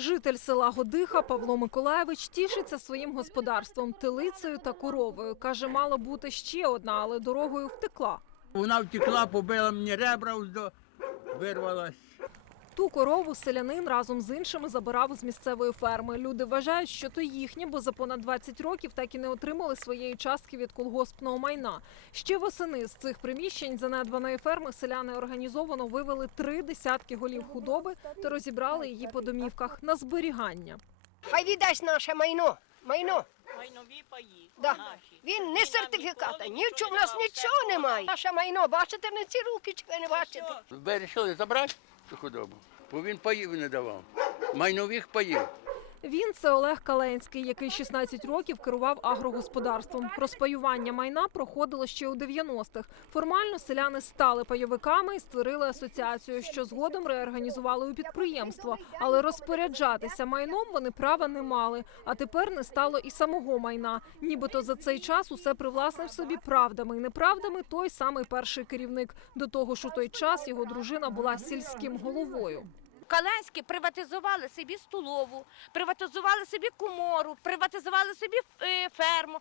Житель села Годиха Павло Миколаєвич тішиться своїм господарством, телицею та коровою. Каже, мала бути ще одна, але дорогою втекла. Вона втекла, побила мені ребра, вирвалась. Ту корову селянин разом з іншими забирав з місцевої ферми. Люди вважають, що то їхнє, бо за понад 20 років так і не отримали своєї частки від колгоспного майна. Ще восени з цих приміщень занедбаної ферми селяни організовано вивели три десятки голів худоби та розібрали її по домівках на зберігання. Хай віддасть наше майно. Майно. Майнові паї. Да. Наші. Він не сертифіката, нічого, в нас нічого немає. Наше майно, бачите, на ці руки, чи ви не бачите? Вирішили забрати цю худобу, бо він паїв не давав. Майнових паїв. Він це Олег Каленський, який 16 років керував агрогосподарством. Розпаювання майна проходило ще у 90-х. Формально селяни стали пайовиками і створили асоціацію, що згодом реорганізували у підприємство. Але розпоряджатися майном вони права не мали. А тепер не стало і самого майна. Нібито за цей час усе привласнив собі правдами і неправдами той самий перший керівник. До того ж, у той час його дружина була сільським головою. Каленські приватизували собі столову, приватизували собі комору, приватизували собі е, ферму.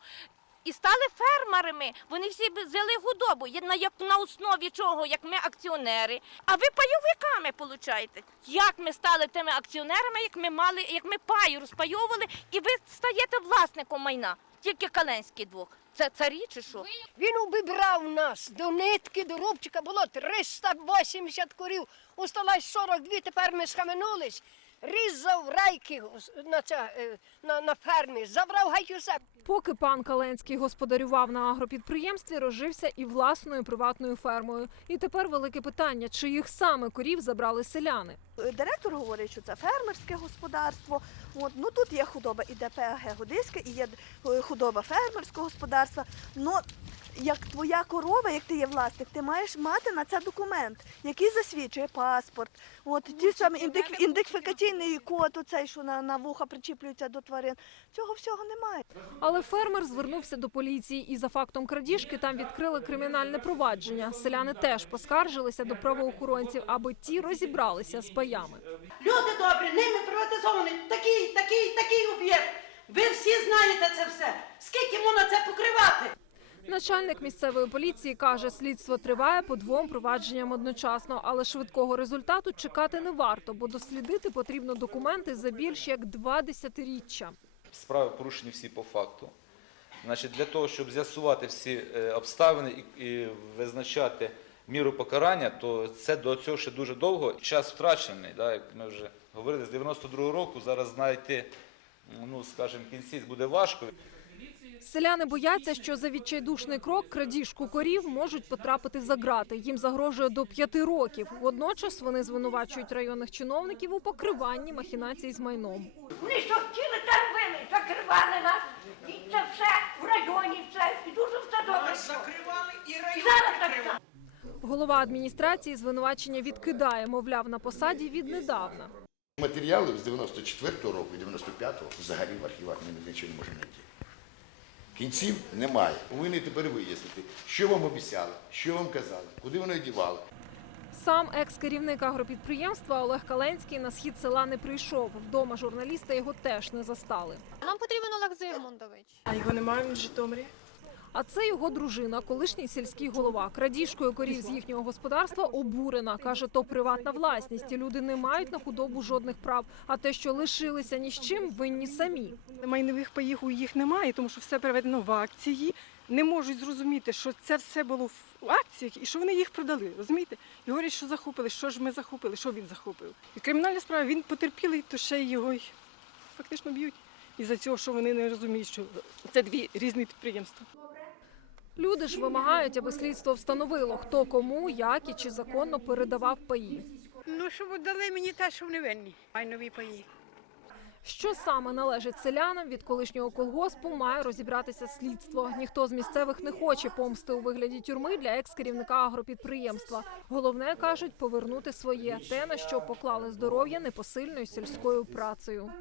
І стали фермерами. Вони всі взяли худобу. На, як, на основі чого, як ми акціонери. А ви пайовиками получаєте. Як ми стали тими акціонерами, як ми мали, як ми паї розпайовували, і ви стаєте власником майна. Тільки Каленські двох. Це царі чи що? Він убибрав нас до нитки, до рубчика було 380 корів. Осталось 42, тепер ми схаменулись. Різав райки на, ця, е, на, на фермі, забрав усе. Поки пан Каленський господарював на агропідприємстві, розжився і власною приватною фермою. І тепер велике питання: чиїх саме корів забрали селяни? Директор говорить, що це фермерське господарство. От, ну тут є худоба і ДПГ Годиська, і є е, худоба фермерського господарства. Ну, як твоя корова, як ти є власник, ти маєш мати на це документ, який засвідчує паспорт. От ті самі індик- ідентифікаційний код, оцей, що на, на вуха причіплюється до тварин. Цього всього немає. Але фермер звернувся до поліції, і за фактом крадіжки там відкрили кримінальне провадження. Селяни теж поскаржилися до правоохоронців, аби ті розібралися з паями. Люди добрі, ними приватизований такий, такий, такий об'єкт. Ви всі знаєте це все. Скільки можна це покривати? Начальник місцевої поліції каже, слідство триває по двом провадженням одночасно, але швидкого результату чекати не варто, бо дослідити потрібно документи за більш як два десятиріччя. Справи порушені всі по факту. Значить, для того, щоб з'ясувати всі е, обставини і, визначати міру покарання, то це до цього ще дуже довго. Час втрачений, да, як ми вже говорили, з 92-го року зараз знайти, ну скажімо, кінці буде важко. Селяни бояться, що за відчайдушний крок крадіжку корів можуть потрапити за грати. Їм загрожує до п'яти років. Водночас вони звинувачують районних чиновників у покриванні махінацій з майном. Вони що хотіли, так били, закривали нас. І це все в районі, все. І дуже все добре. закривали і так само. Голова адміністрації звинувачення відкидає, мовляв, на посаді віднедавна. Матеріали з 94-го року 95-го взагалі в архівах ми нічого не можемо знайти. Кінців немає. Повинні тепер вияснити, що вам обіцяли, що вам казали, куди вони дівали. Сам екс-керівник агропідприємства Олег Каленський на схід села не прийшов. Вдома журналіста його теж не застали. Нам потрібен Олег Зигмундович. А його немає в Житомирі? А це його дружина, колишній сільський голова. Крадіжкою корів з їхнього господарства обурена. Каже, то приватна власність. Люди не мають на худобу жодних прав. А те, що лишилися ні з чим, винні самі. Майнових паїв у їх немає, тому що все переведено в акції. Не можуть зрозуміти, що це все було в акціях і що вони їх продали. Розумієте? І говорять, що захопили. Що ж ми захопили? Що він захопив? І кримінальна справа він потерпілий, то ще його фактично б'ють. І за цього, що вони не розуміють, що це дві різні підприємства. Люди ж вимагають, аби слідство встановило, хто кому, як і чи законно передавав паї. Ну, щоб дали мені те, що вони винні. Майнові паї. Що саме належить селянам від колишнього колгоспу, має розібратися слідство. Ніхто з місцевих не хоче помсти у вигляді тюрми для екс-керівника агропідприємства. Головне кажуть повернути своє те, на що поклали здоров'я непосильною сільською працею.